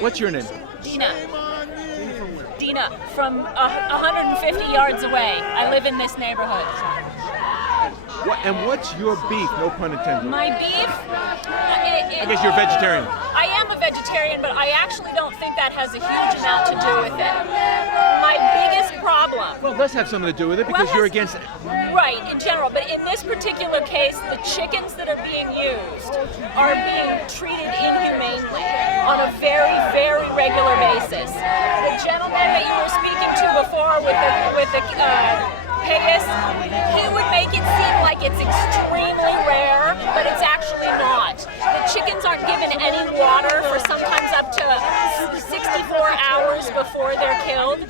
What's your name? Dina. Dina, from 150 yards away. I live in this neighborhood. And what's your beef? No pun intended. My beef? I guess you're a vegetarian. I am a vegetarian, but I actually don't think that has a huge amount to do with it. My biggest problem... Well, it does have something to do with it because you're against it. Right, in general. But in this particular case, the chickens that are being used are being treated inhumanely on a very, very regular basis. The gentleman that you were speaking to before with the Pigus, he would make it seem like it's extremely rare, but it's actually not. The chickens aren't given any water for sometimes up to 64 hours before they're killed.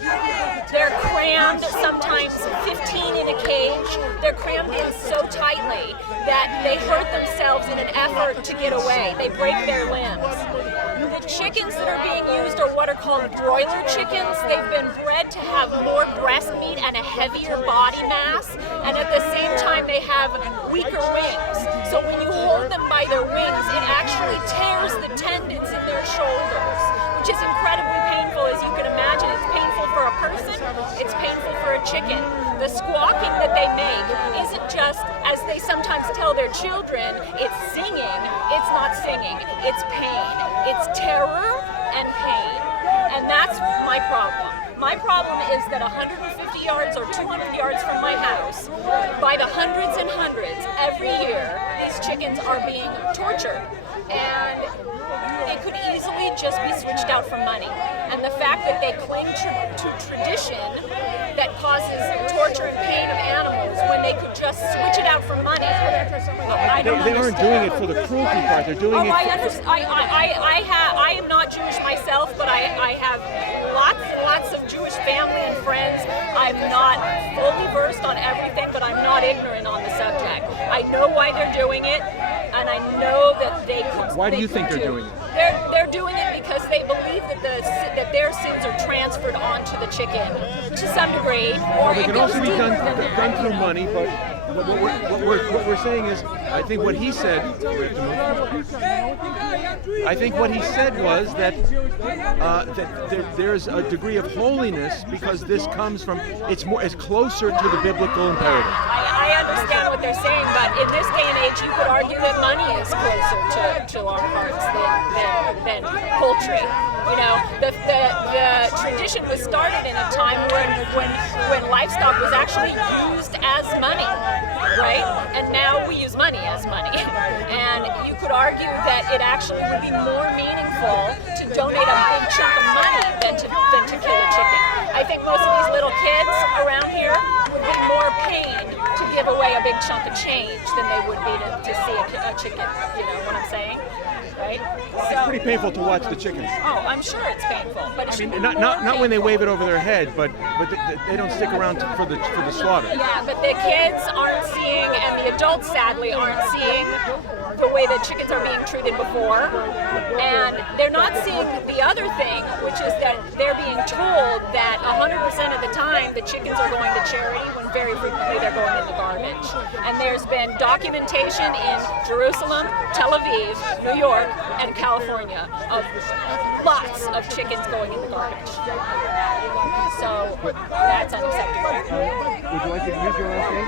They're crammed, sometimes 15 in a cage. They're crammed in so tightly that they hurt themselves in an effort to get away. They break their limbs. The chickens that are being used are what are called broiler chickens. They've been bred to have more breast meat and a heavier body mass, and at the same time they have weaker wings. So when you hold them by their wings, it actually tears the tendons in their shoulders, which is incredibly painful, as you can imagine. It's painful for a person, it's painful for a chicken. The squawking that they make isn't just, as they sometimes tell their children, it's singing. It's not singing, it's pain. It's terror and pain, and that's my problem. My problem is that 150 yards or 200 yards from my house, by the hundreds and hundreds, every year, these chickens are being tortured. And it could easily just be switched out for money. And the fact that they cling to tradition that causes torture and pain of animals when they could just switch it out for money. They aren't doing it for the cruelty part. They're doing it. I am not Jewish myself, but I have lots and lots of Jewish family and friends. I'm not fully versed on everything, but I'm not ignorant on the subject. I know why they're doing it, and I know that they could. Why do you think they're doing it? They're doing it because they believe that their sins are transferred onto the chicken to some degree. Well, they can also be done through money, but what we're saying is, I think what he said. I think what he said was that there's a degree of holiness because this comes from it's closer to the biblical imperative. I understand what they're saying, but in this day and age, you could argue that money is closer to our hearts than poultry. You know, the tradition was started in a time when livestock was actually used as money, right? And now we use money as money. And you could argue that it actually would be more meaningful to donate a big chunk of money than to kill a chicken. I think most of these little kids around here would be more pain to give away a big chunk of change than they would be to see a chicken. You know what I'm saying? Right? It's pretty painful to watch the chickens. Oh, I'm sure it's painful, but it should be not when they wave it over their head, but they don't stick around for the slaughter. Yeah, but the kids aren't seeing, and the adults sadly aren't seeing the way that chickens are being treated before, and they're not seeing the other thing, which is that they're being told that 100% of the time the chickens are going to charity when very frequently they're going in the garbage. And there's been documentation in Jerusalem, Tel Aviv, New York, and California of lots of chickens going in the garbage. So that's unacceptable. Would you like to use your last name?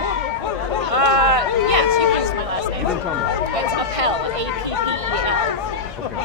Yes, you can use my last name. You didn't tell me. It's Appel, A-P-P-E-L. Okay.